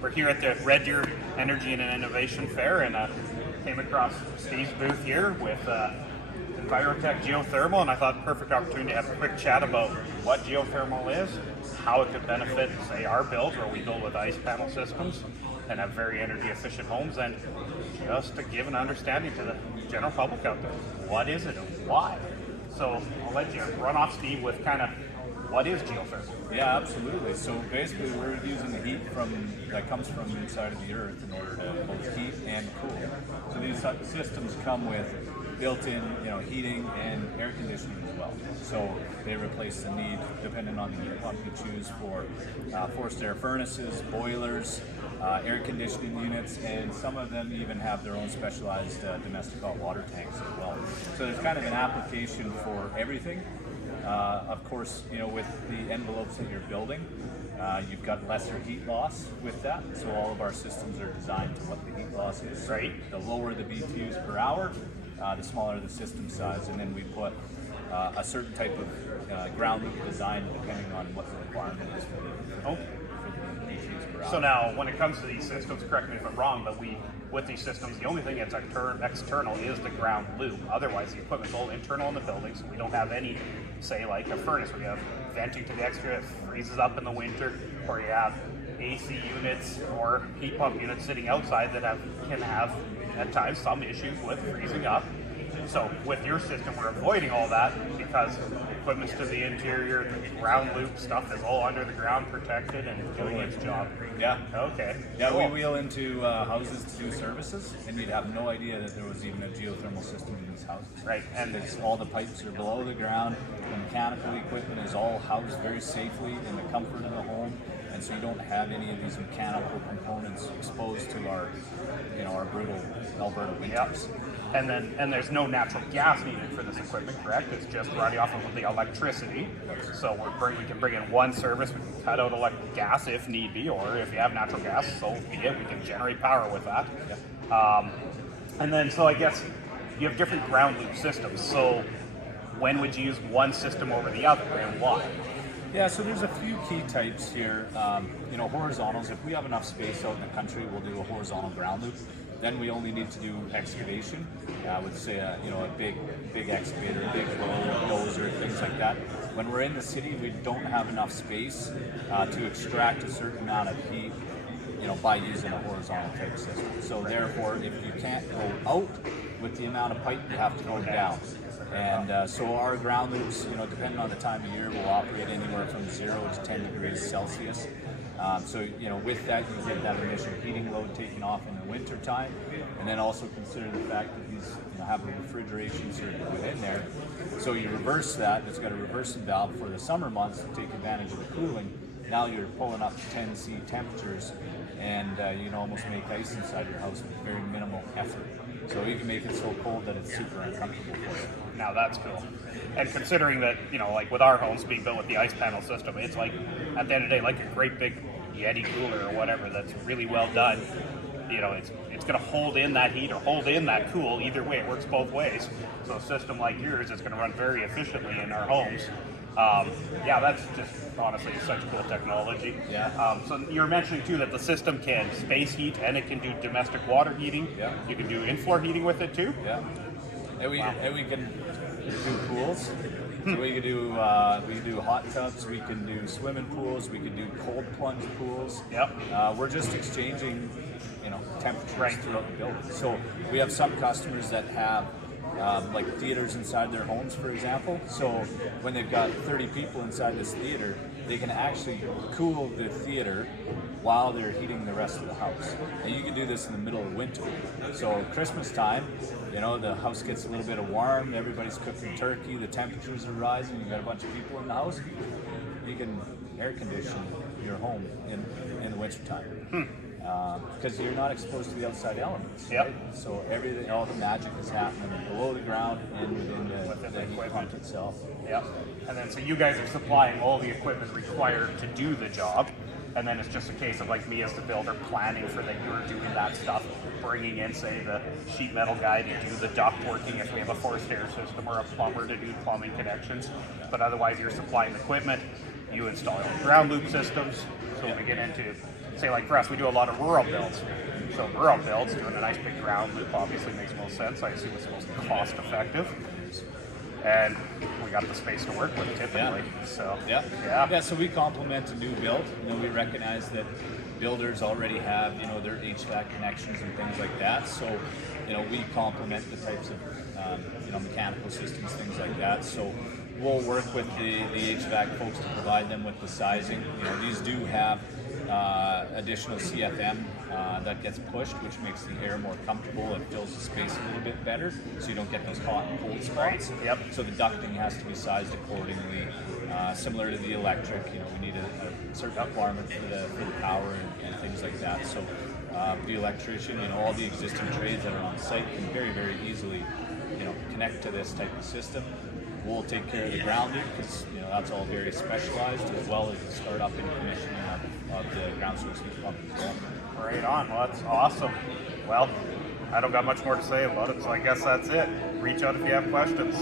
we're here at the Red Deer Energy and Innovation Fair, and came across Steve's booth here with Envirotech Geothermal, and I thought perfect opportunity to have a quick chat about what geothermal is, how it could benefit, say, our builds, where we build with ice panel systems and have very energy efficient homes, and just to give an understanding to the general public out there. What is it and why? So I'll let you run off, Steve, with kind of what is geothermal? Yeah, absolutely. So basically, we're using the heat that comes from inside of the earth in order to both heat and cool. So these systems come with built-in, heating and air conditioning as well. So they replace the need, depending on the heat pump you choose, for forced air furnaces, boilers, air conditioning units, and some of them even have their own specialized domestic hot water tanks as well. So there's kind of an application for everything. Of course, with the envelopes that you're building, you've got lesser heat loss with that. So all of our systems are designed to what the heat loss is. Right. The lower the BTUs per hour, the smaller the system size, and then we put a certain type of ground loop design depending on what the requirement is for the BTUs per hour. So now, when it comes to these systems, correct me if I'm wrong, but with these systems, the only thing that's external is the ground loop. Otherwise, the equipment's all internal in the building, so we don't have any, say, like a furnace where you have venting to the exterior, it freezes up in the winter, or you have AC units or heat pump units sitting outside that can have, at times, some issues with freezing up. So with your system, we're avoiding all that because the equipment's to the interior, the ground loop stuff is all under the ground, protected and doing its job. Yeah. Okay. Yeah, cool. we wheel into houses to do services, and you'd have no idea that there was even a geothermal system in these houses. Right. And all the pipes are below the ground. The mechanical equipment is all housed very safely in the comfort of the home, and so you don't have any of these mechanical components exposed to our brutal Alberta winters. Yep. And there's no natural gas needed for this equipment, correct? It's just running off of the electricity. So we can bring in one service, we can cut out gas if need be, or if you have natural gas, so be it, we can generate power with that. Yep. And then, so I guess you have different ground loop systems. So when would you use one system over the other, and why? Yeah, so there's a few key types here. Horizontals, if we have enough space out in the country, we'll do a horizontal ground loop. Then we only need to do excavation with, say, a big excavator, big dozer, things like that. When we're in the city, we don't have enough space to extract a certain amount of heat, by using a horizontal type system. So therefore, if you can't go out with the amount of pipe, you have to go down. And so our ground loops, depending on the time of year, will operate anywhere from 0 to 10 degrees Celsius. With that, you get that initial heating load taken off in the winter time, and then also consider the fact that these have a refrigeration circuit within there. So you reverse that, it's got a reversing valve for the summer months to take advantage of the cooling. Now you're pulling up to 10 C temperatures, and you can almost make ice inside your house with very minimal effort. So you can make it so cold that it's super uncomfortable for you. Now that's cool. And considering that, like with our homes being built with the ice panel system, it's like, at the end of the day, like a great big Yeti cooler or whatever that's really well done. It's going to hold in that heat or hold in that cool. Either way, it works both ways. So a system like yours is going to run very efficiently in our homes. That's just honestly such cool technology. Yeah. So you were mentioning too that the system can space heat and it can do domestic water heating. Yeah. You can do in-floor heating with it too. Yeah. And we can do pools. So we can do hot tubs. We can do swimming pools. We can do cold plunge pools. Yep. We're just exchanging, temperatures throughout the building. So we have some customers that have like theaters inside their homes, for example. So when they've got 30 people inside this theater, they can actually cool the theater while they're heating the rest of the house. And you can do this in the middle of winter. So Christmas time, the house gets a little bit warm, everybody's cooking turkey, the temperatures are rising, you've got a bunch of people in the house, you can air condition your home in the winter time. Because you're not exposed to the outside elements. Yep. Right? So everything, all the magic is happening below the ground and within the heat pump itself. Yep. And then so you guys are supplying all the equipment required to do the job, and then it's just a case of like me as the builder planning for that you're doing that stuff, bringing in, say, the sheet metal guy to do the duct working if we have a forced air system, or a plumber to do plumbing connections. But otherwise, you're supplying the equipment. You install your ground loop systems. So when we get into say like for us, we do a lot of rural builds. So rural builds, doing a nice big ground loop obviously makes most sense. I assume it's most cost effective. And we got the space to work with typically. So so we complement a new build. We recognize that builders already have their HVAC connections and things like that. So we complement the types of mechanical systems, things like that. So we'll work with the HVAC folks to provide them with the sizing. These do have additional CFM that gets pushed, which makes the air more comfortable and fills the space a little bit better, so you don't get those hot and cold spots. Yep. So the ducting has to be sized accordingly. Similar to the electric, we need a certain requirement for the power and things like that. So the electrician, all the existing trades that are on site can very, very easily, connect to this type of system. We'll take care of the ground loop because that's all very specialized, as well as the startup and commissioning of the ground source heat pump as well. Right on. Well, that's awesome. Well, I don't got much more to say about it, so I guess that's it. Reach out if you have questions.